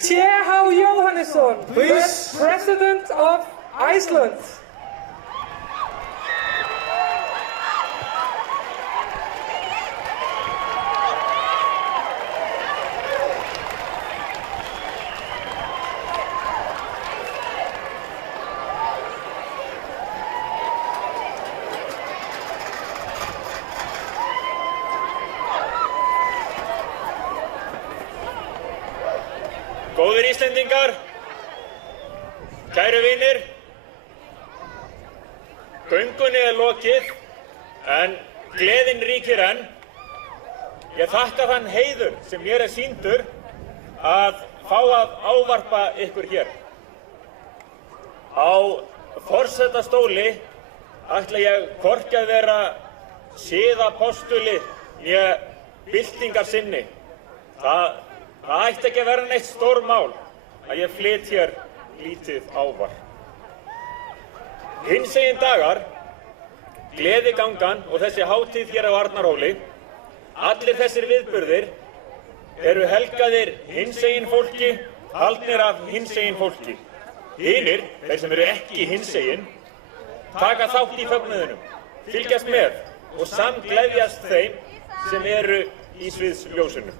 T.H. Jóhannesson, Please. President of Iceland. Góðir Íslendingar, kæru vinir, göngunni lokið en gleðin ríkir enn. Ég þakka þann heiður sem mér sýndur að fá að ávarpa ykkur hér. Á forsetastóli ætla ég hvorki að vera siðapostuli né byltingarsinni. Það ætti ekki að vera neitt stórmál að ég flyt hér lítið ávarp. Hinsegin dagar, gleðigangan og þessi hátíð hér á Arnarhóli, allir þessir viðburðir eru helgaðir hinsegin fólki, haldnir af hinsegin fólki. Hinir, þeir sem eru ekki hinsegin, taka þátt í fögnuðinum, fylgjast með og samgleðjast þeim sem eru í sviðsljósinu.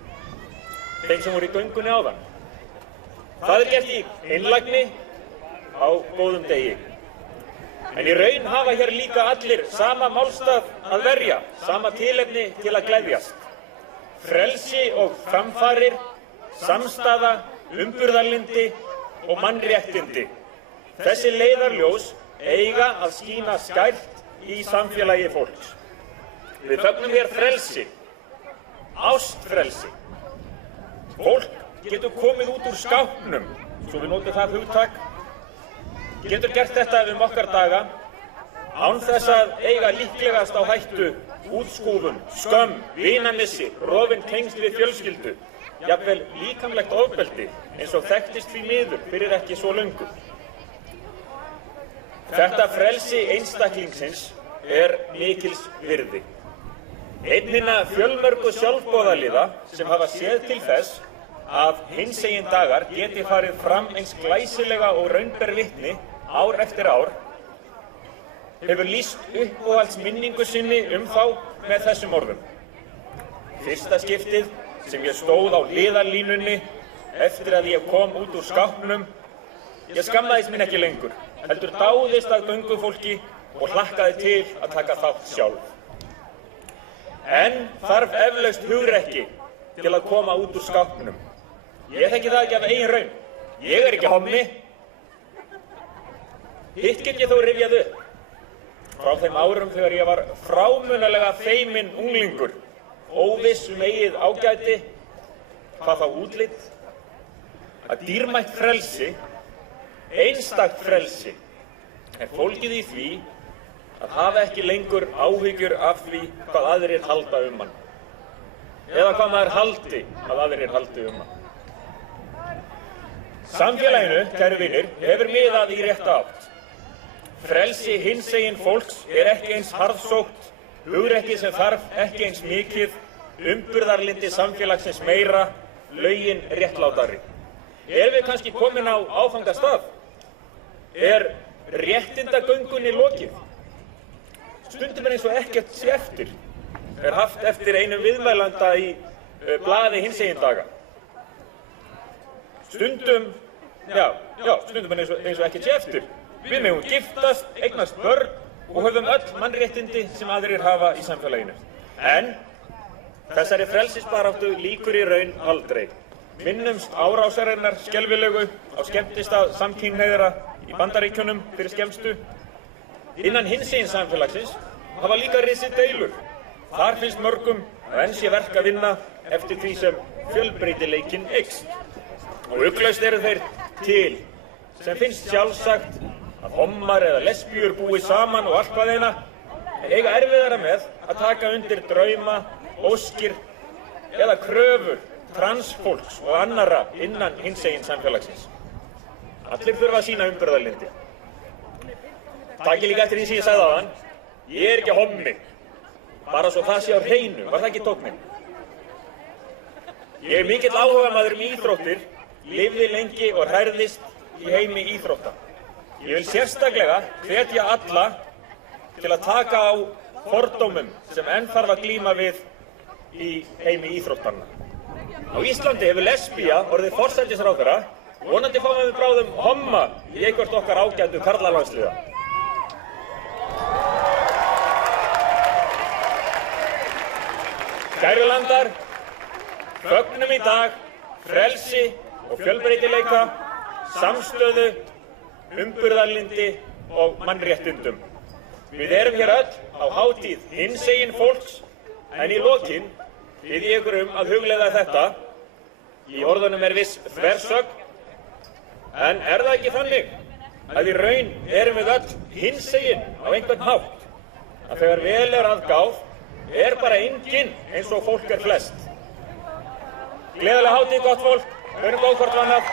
Þeim sem voru í göngunni áðan. Það er gert í einlægni á góðum degi. En í raun hafa hér líka allir sama málstað að verja, sama tilefni til að gleðjast. Frelsi og framfarir, samstaða, umburðarlyndi og mannréttindi. Þessi leiðarljós eiga að skína skært í samfélagi fólks. Við fögnum hér frelsi, ástfrelsi. Fólk getur komið út úr skápnum, svo við notum það hugtak, getur gert þetta okkar daga, án þess að eiga líklegast á hættu útskúfun, skömm, vinamissi, rofin tengsl við fjölskyldu, jafnvel líkamlegt ofbeldi, eins og þekktist því miður fyrir ekki svo löngu. Þetta frelsi einstaklingsins er mikils virði. Einn hinna fjölmörgu sjálfboðaliða sem hafa séð til þess að hinsegin dagar geti farið fram eins glæsilega og raun ber vitni ár eftir ár, hefur lýst uppáhaldsminningu sinni þá með þessum orðum. Fyrsta skiptið sem ég stóð á hliðarlínunni eftir að ég kom út úr skápnum, ég skammaðist mín ekki lengur, heldur dáðist að göngufólki og hlakkaði til að taka þátt sjálf. En þarf eflaust hugrekki til að koma út úr skápnum. Ég þekki það ekki af eigin raun. Ég er ekki hommi. Hitt get ég þó rifjað upp. Frá þeim árum þegar ég var frámunalega feiminn unglingur, óviss eigið ágæti, hvað þá útlit, að dýrmætt frelsi, einstakt frelsi, er fólgið í því að hafa ekki lengur áhyggjur af því hvað aðrir halda hann. Eða hvað maður haldi að aðrir haldi hann. Samfélaginu, kæru vinir, hefur miðað í rétta átt. Frelsi hinsegin fólks er ekki eins harðsótt, hugrekki sem þarf ekki eins mikið, umburðarlyndi samfélagsins meira, lögin réttlátari. Erum við kannski komin á áfangastað? Er réttindagöngunni lokið? Stundum eins og ekkert sé eftir, er haft eftir einum viðmælanda í blaði hinsegin daga. Stundum eins og ekkert sé eftir. Við megum giftast, eignast börn og höfum öll mannréttindi sem aðrir hafa í samfélaginu. En þessari frelsisbaráttu lýkur í raun aldrei. Minnumst árásarinnar skelfilegu á skemmtistað samkynhneigðra í Bandaríkjunum fyrir skemmstu. Innan hinsegin samfélagsins hafa líka risið deilur. Þar finnst mörgum að enn sé verk að vinna eftir því sem fjölbreytileikinn eykst. Og ugglaust eru þeir til sem finnst sjálfsagt að hommar eða lesbíur búi saman og allt hvað eina, eiga erfiðara með að taka undir drauma, óskir eða kröfur transfólks og annarra innan hinsegin samfélagsins. Allir þurfa að sýna umburðarlyndi. Takið líka eftir því sem ég sagði áðan, ég er ekki hommi, bara svo það sé á hreinu, var það ekki tóknin? Ég er mikill áhugamaður íþróttir lifði lengi og hrærðist í heimi íþrótta. Ég vil sérstaklega hvetja alla til að taka á fordómum sem enn þarf að glíma við í heimi íþróttanna. Á Íslandi hefur lesbía orðið forsætisráðherra, vonandi fáum við bráðum homma í eitthvert okkar ágætu karlalandsliða. Kæru landar, fögnum í dag frelsi og fjölbreytileika, samstöðu, umburðarlyndi og mannréttindum. Við erum hér öll á hátíð hinsegin fólks, en í lokin bið ég ykkur að hugleiða þetta. Í orðunum viss þversögn, en það ekki þannig að í raun erum við öll hinsegin á einhvern hátt? Að þegar vel að gáð bara enginn eins og fólk flest. Gleðilega hátíð, gott fólk, verum góð hvort annað.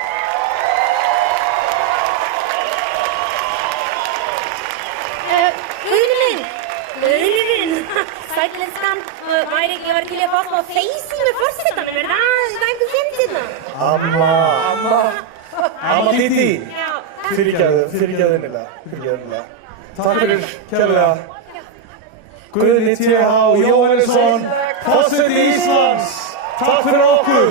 Guðrún, sætlenskan, ég væri til að fá smá feysi með forsetanum, það einhver fimt hérna? Amma Dídí, fyrirgefðu innilega. Takk fyrir kærlega. Guðni T.H. Jóhannesson, forseti Íslands, takk fyrir okkur.